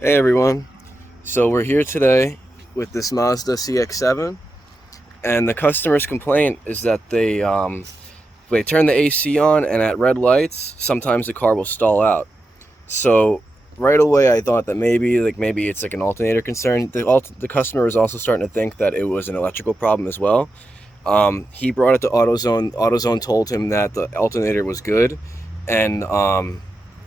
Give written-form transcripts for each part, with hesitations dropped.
Hey everyone, so we're here today with this Mazda CX-7, and the customer's complaint is that they turn the AC on, and at red lights sometimes the car will stall out. So right away I thought that maybe it's like an alternator concern. The customer was also starting to think that it was an electrical problem as well. He brought it to AutoZone. AutoZone told him that the alternator was good, and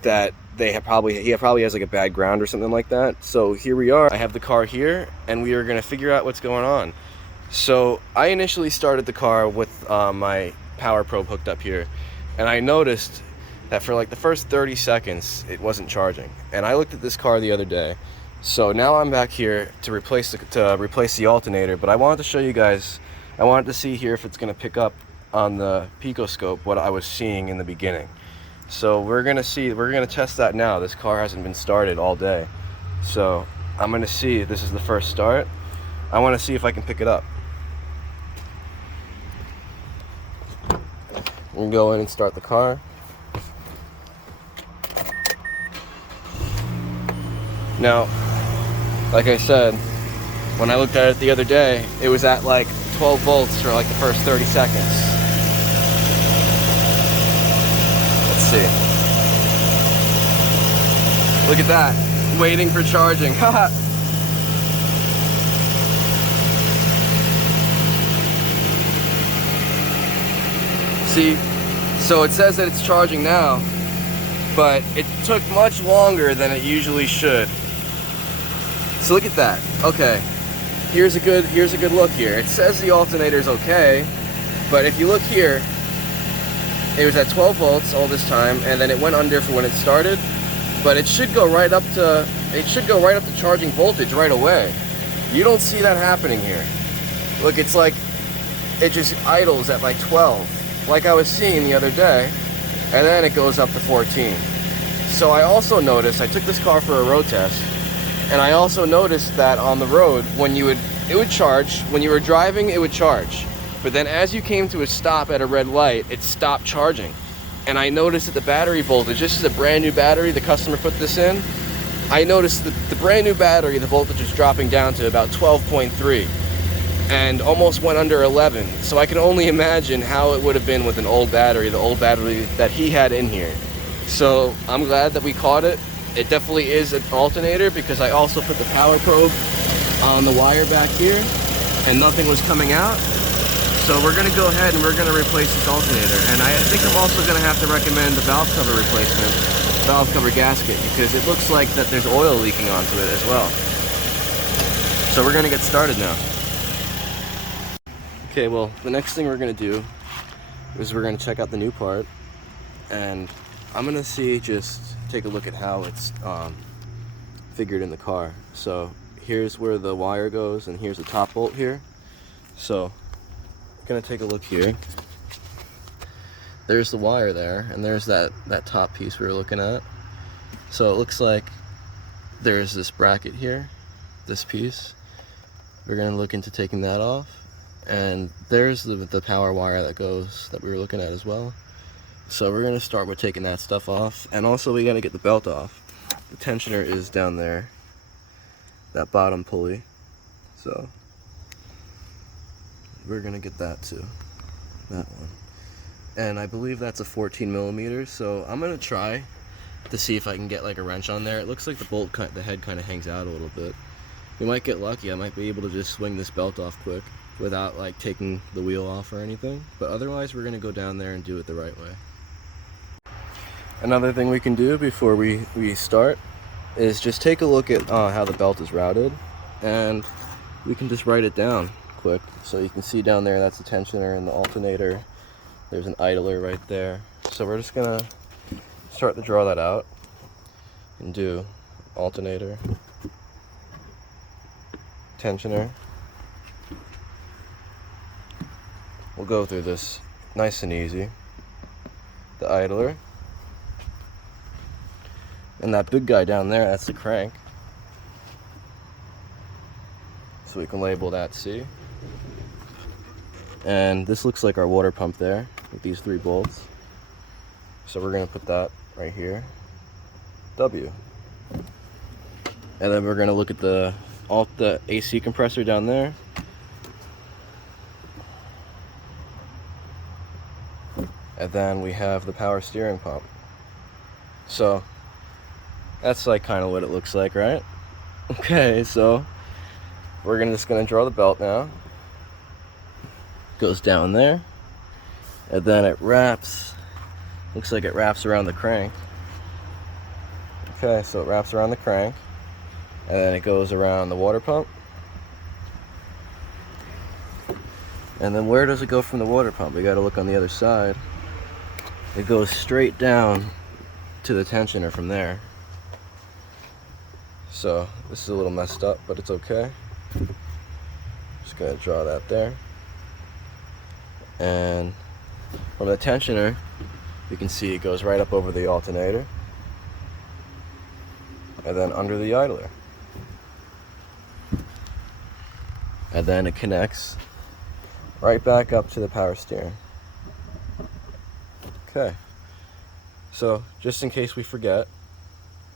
that he probably has like a bad ground or something like that. So here we are. I have the car here, and we are gonna figure out what's going on. So I initially started the car with my power probe hooked up here, and I noticed that for like the first 30 seconds it wasn't charging. And I looked at this car the other day, so now I'm back here to replace the alternator. But I wanted to show you guys. I wanted to see here if it's gonna pick up on the picoscope what I was seeing in the beginning. So we're gonna test that now. This car hasn't been started all day, so I'm gonna see. This is the first start. I want to see if I can pick it up. We're gonna go in and start the car. Now, like I said, when I looked at it the other day, it was at like 12 volts for like the first 30 seconds. Let's see. Look at that. Waiting for charging. See, so it says that it's charging now, but it took much longer than it usually should. So look at that. Okay, here's a good look here. It says the alternator is okay, but if you look here, it was at 12 volts all this time, and then it went under for when it started. But it should go right up to charging voltage right away. You don't see that happening here. Look, it's like it just idles at like 12, like I was seeing the other day, and then it goes up to 14. So I also noticed, I took this car for a road test, and I also noticed that on the road, it would charge. When you were driving, it would charge. But then as you came to a stop at a red light, it stopped charging. And I noticed that the battery voltage, this is a brand new battery, the customer put this in. I noticed that the brand new battery, the voltage is dropping down to about 12.3 and almost went under 11. So I can only imagine how it would have been with an old battery, the old battery that he had in here. So I'm glad that we caught it. It definitely is an alternator, because I also put the power probe on the wire back here and nothing was coming out. So we're gonna go ahead and we're gonna replace this alternator. And I think I'm also gonna have to recommend the valve cover replacement, valve cover gasket, because it looks like that there's oil leaking onto it as well. So we're gonna get started now. Okay, well, the next thing we're gonna do is we're gonna check out the new part, and I'm gonna just take a look at how it's figured in the car. So here's where the wire goes, and here's the top bolt here. So gonna take a look here. There's the wire there, and there's that top piece we were looking at. So it looks like there's this bracket here, this piece. We're gonna look into taking that off, and there's the power wire that we were looking at as well. So we're gonna start with taking that stuff off, and also we gotta get the belt off. The tensioner is down there, that bottom pulley. So we're gonna get that too, that one. And I believe that's a 14 millimeters. So I'm gonna try to see if I can get like a wrench on there. It looks like the head kind of hangs out a little bit. We might get lucky. I might be able to just swing this belt off quick without like taking the wheel off or anything. But otherwise, we're gonna go down there and do it the right way. Another thing we can do before we start is just take a look at how the belt is routed, and we can just write it down quick. So you can see down there, that's the tensioner and the alternator. There's an idler right there. So we're just gonna start to draw that out and do alternator, tensioner. We'll go through this nice and easy. The idler. And that big guy down there, that's the crank. So we can label that C. And this looks like our water pump there with these 3 bolts. So we're gonna put that right here. W. And then we're gonna look at the AC compressor down there. And then we have the power steering pump. So that's like kind of what it looks like, right? Okay, so we're just gonna draw the belt now. Goes down there, and then it wraps. Looks like it wraps around the crank. Okay, so it wraps around the crank, and then it goes around the water pump. And then where does it go from the water pump? We gotta look on the other side. It goes straight down to the tensioner from there. So this is a little messed up, but it's okay. Just gonna draw that there. And from the tensioner, you can see it goes right up over the alternator, and then under the idler. And then it connects right back up to the power steering. Okay, so just in case we forget,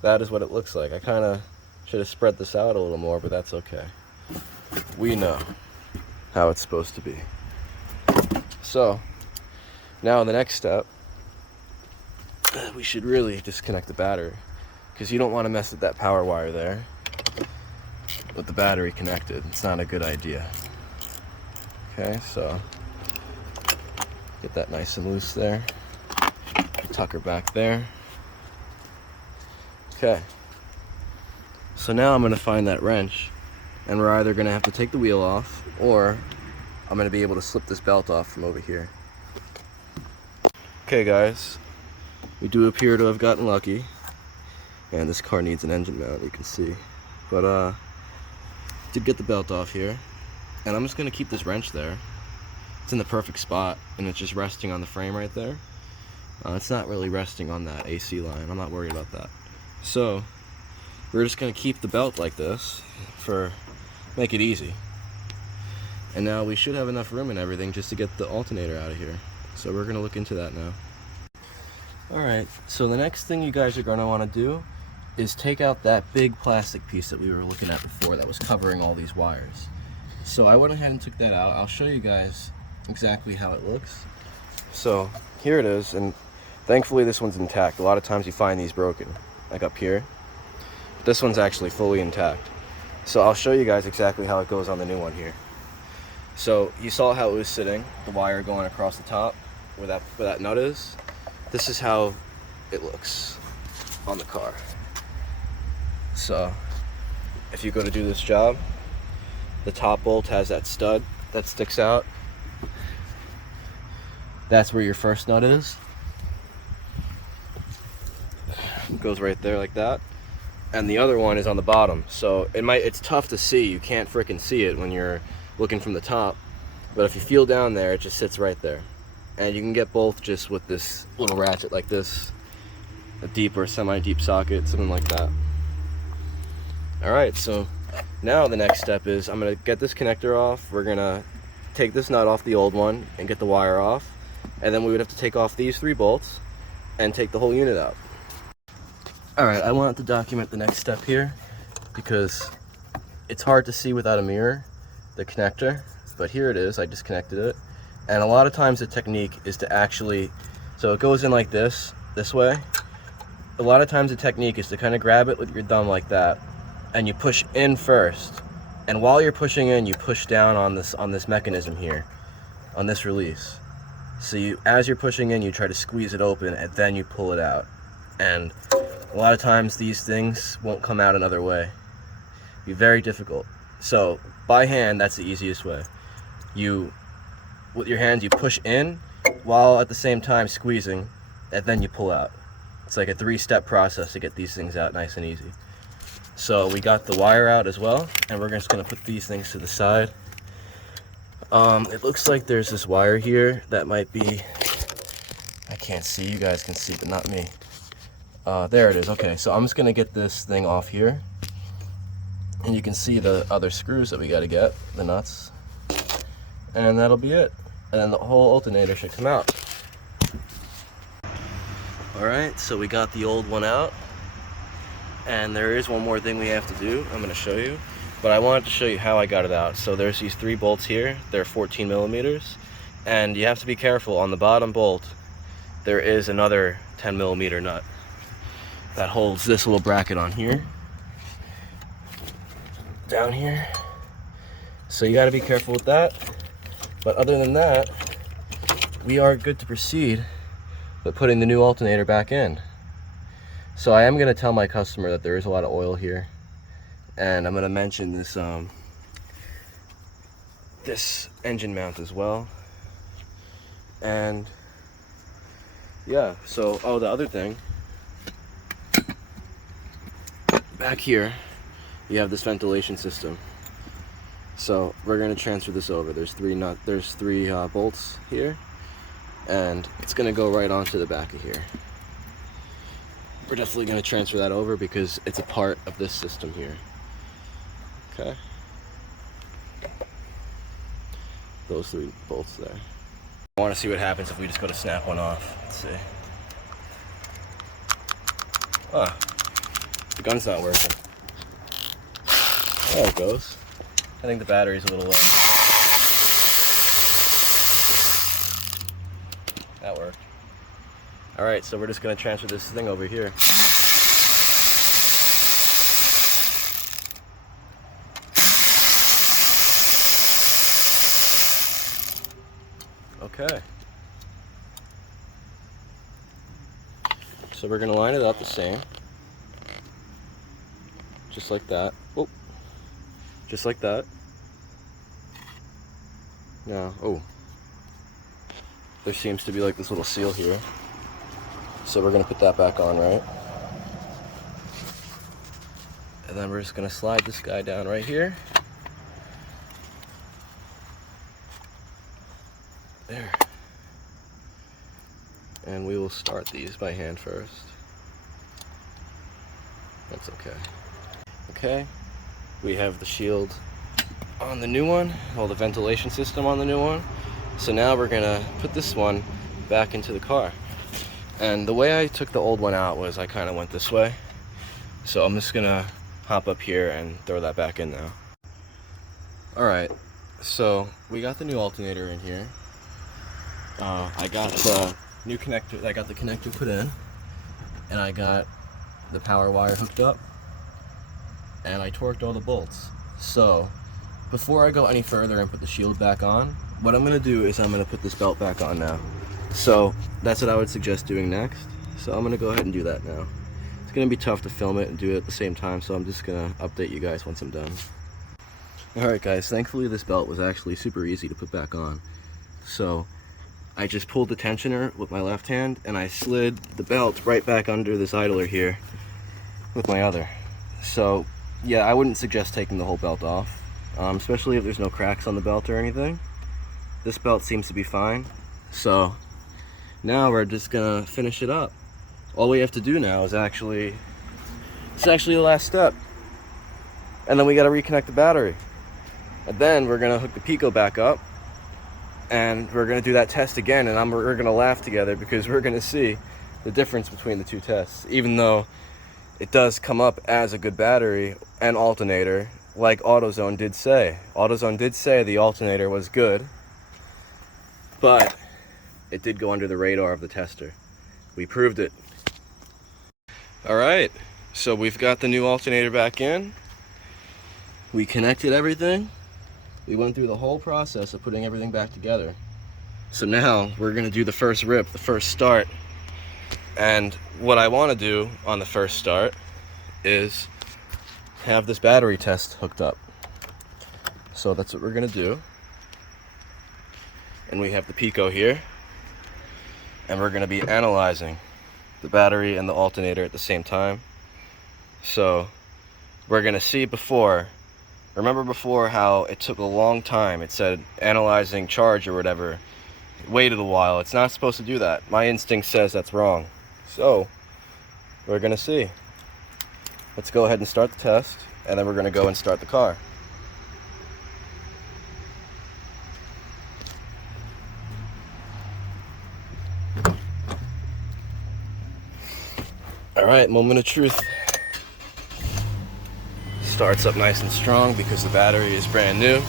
that is what it looks like. I kind of should have spread this out a little more, but that's okay. We know how it's supposed to be. So now the next step, we should really disconnect the battery, because you don't want to mess with that power wire there with the battery connected. It's not a good idea. Okay, so get that nice and loose there. Tuck her back there. Okay, so now I'm going to find that wrench, and we're either going to have to take the wheel off, or I'm going to be able to slip this belt off from over here. Okay guys, we do appear to have gotten lucky, and this car needs an engine mount, you can see, but did get the belt off here, and I'm just going to keep this wrench there. It's in the perfect spot, and it's just resting on the frame right there. It's not really resting on that AC line. I'm not worried about that. So we're just going to keep the belt like this make it easy. And now we should have enough room and everything just to get the alternator out of here. So we're going to look into that now. Alright, so the next thing you guys are going to want to do is take out that big plastic piece that we were looking at before that was covering all these wires. So I went ahead and took that out. I'll show you guys exactly how it looks. So here it is, and thankfully this one's intact. A lot of times you find these broken, like up here. But this one's actually fully intact. So I'll show you guys exactly how it goes on the new one here. So you saw how it was sitting, the wire going across the top where that nut is. This is how it looks on the car. So if you go to do this job, the top bolt has that stud that sticks out. That's where your first nut is. It goes right there like that. And the other one is on the bottom. So it's tough to see. You can't frickin' see it when you're looking from the top. But if you feel down there, it just sits right there. And you can get both just with this little ratchet like this, a deep or semi-deep socket, something like that. Alright, so now the next step is I'm going to get this connector off. We're going to take this nut off the old one and get the wire off. And then we would have to take off these 3 bolts and take the whole unit out. Alright, I wanted to document the next step here because it's hard to see without a mirror, the connector, but here it is. I just connected it. And a lot of times the technique is to actually, so it goes in like this way. A lot of times the technique is to kind of grab it with your thumb like that, and you push in first. And while you're pushing in, you push down on this mechanism here, on this release. So as you're pushing in, you try to squeeze it open, and then you pull it out. And a lot of times these things won't come out another way. It'd be very difficult. So by hand, that's the easiest way. With your hands, you push in while at the same time squeezing, and then you pull out. It's like a 3-step process to get these things out nice and easy. So we got the wire out as well, and we're just going to put these things to the side. It looks like there's this wire here that might be, I can't see, you guys can see, but not me. There it is. Okay, so I'm just going to get this thing off here, and you can see the other screws that we got to get, the nuts, and that'll be it. And then the whole alternator should come out. Alright, so we got the old one out, And there is one more thing we have to do. I'm going to show you. But I wanted to show you how I got it out. So there's these 3 bolts here. They're 14 millimeters. And you have to be careful. On the bottom bolt, there is another 10 millimeter nut that holds this little bracket on here. Down here. So you got to be careful with that. But other than that, we are good to proceed with putting the new alternator back in. So I am going to tell my customer that there is a lot of oil here, and I'm going to mention this this engine mount as well. And yeah, so the other thing, back here you have this ventilation system. So we're going to transfer this over. There's three bolts here, and it's going to go right onto the back of here. We're definitely going to transfer that over because it's a part of this system here. Okay. Those 3 bolts there. I want to see what happens if we just go to snap one off. Let's see. Ah, the gun's not working. There it goes. I think the battery's a little low. That worked. Alright, so we're just going to transfer this thing over here. Okay. So we're going to line it up the same. Just like that. Whoop. Just like that. Now, there seems to be like this little seal here. So we're going to put that back on, right? And then we're just going to slide this guy down right here. There. And we will start these by hand first. That's okay. Okay. We have the shield on the new one, the ventilation system on the new one. So now we're going to put this one back into the car. And the way I took the old one out was I kind of went this way. So I'm just going to hop up here and throw that back in now. Alright, so we got the new alternator in here. I got the new connector, I got the connector put in, and I got the power wire hooked up, and I torqued all the bolts. So before I go any further and put the shield back on, what I'm going to do is I'm going to put this belt back on now. So that's what I would suggest doing next. So I'm going to go ahead and do that now. It's going to be tough to film it and do it at the same time, so I'm just going to update you guys once I'm done. Alright guys, thankfully this belt was actually super easy to put back on. So I just pulled the tensioner with my left hand and I slid the belt right back under this idler here with my other. So yeah, I wouldn't suggest taking the whole belt off, especially if there's no cracks on the belt or anything. This belt seems to be fine. So now we're just gonna finish it up. All we have to do now is actually the last step. And then we gotta reconnect the battery. And then we're gonna hook the Pico back up and we're gonna do that test again, and we're gonna laugh together because we're gonna see the difference between the 2 tests, even though it does come up as a good battery and alternator, like AutoZone did say. AutoZone did say the alternator was good, but it did go under the radar of the tester. We proved it. Alright, so we've got the new alternator back in. We connected everything. We went through the whole process of putting everything back together. So now we're going to do the first rip, the first start. And what I want to do on the first start is have this battery test hooked up. So that's what we're going to do. And we have the Pico here. And we're going to be analyzing the battery and the alternator at the same time. So we're going to see before. Remember before how it took a long time? It said analyzing charge or whatever. It waited a while. It's not supposed to do that. My instinct says that's wrong. So we're going to see. Let's go ahead and start the test, and then we're going to go and start the car. Alright, moment of truth. starts up nice and strong because the battery is brand new.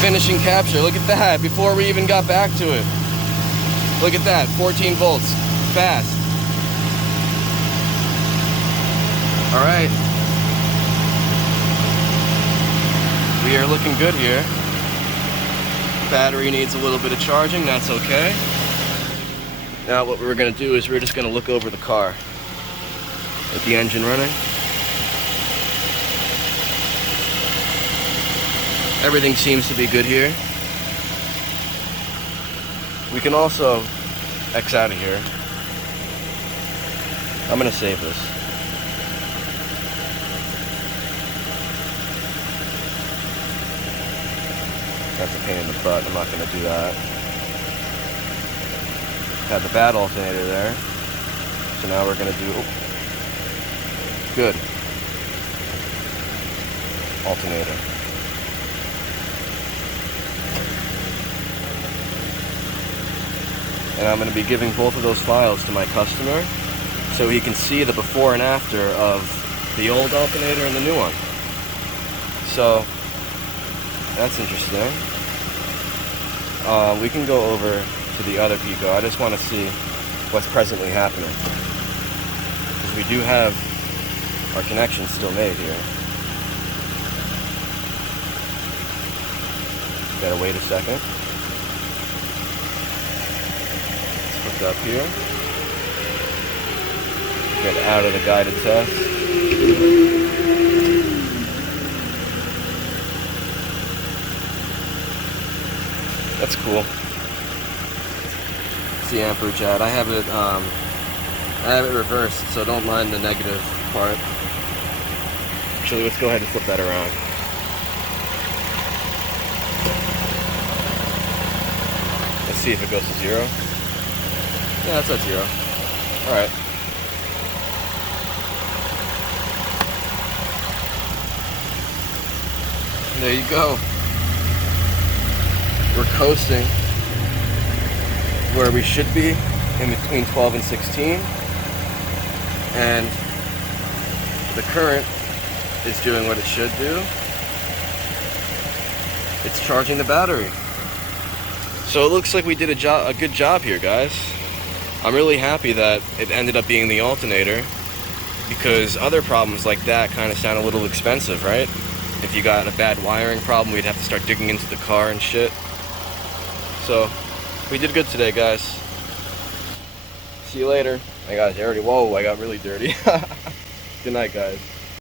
Finishing capture, look at that, before we even got back to it. Look at that, 14 volts, fast. All right. We are looking good here. Battery needs a little bit of charging, that's okay. Now what we're gonna do is we're just gonna look over the car with the engine running. Everything seems to be good here. We can also X out of here. I'm gonna save this. That's a pain in the butt, I'm not gonna do that. Had the bad alternator there. So now we're gonna do, good. Alternator. And I'm going to be giving both of those files to my customer so he can see the before and after of the old alternator and the new one. So that's interesting. We can go over to the other Pico. I just want to see what's presently happening, because we do have our connection still made here. Gotta wait a second. Up here, get out of the guided test. That's cool. It's the amperage at. I have it reversed, so don't mind the negative part. Actually, let's go ahead and flip that around. Let's see if it goes to 0. Yeah, that's at 0. Alright. There you go. We're coasting where we should be, in between 12 and 16. And the current is doing what it should do. It's charging the battery. So it looks like we did a good job here, guys. I'm really happy that it ended up being the alternator, because other problems like that kind of sound a little expensive, right? If you got a bad wiring problem, we'd have to start digging into the car and shit. So, we did good today, guys. See you later. I got dirty. Whoa, I got really dirty. Good night, guys.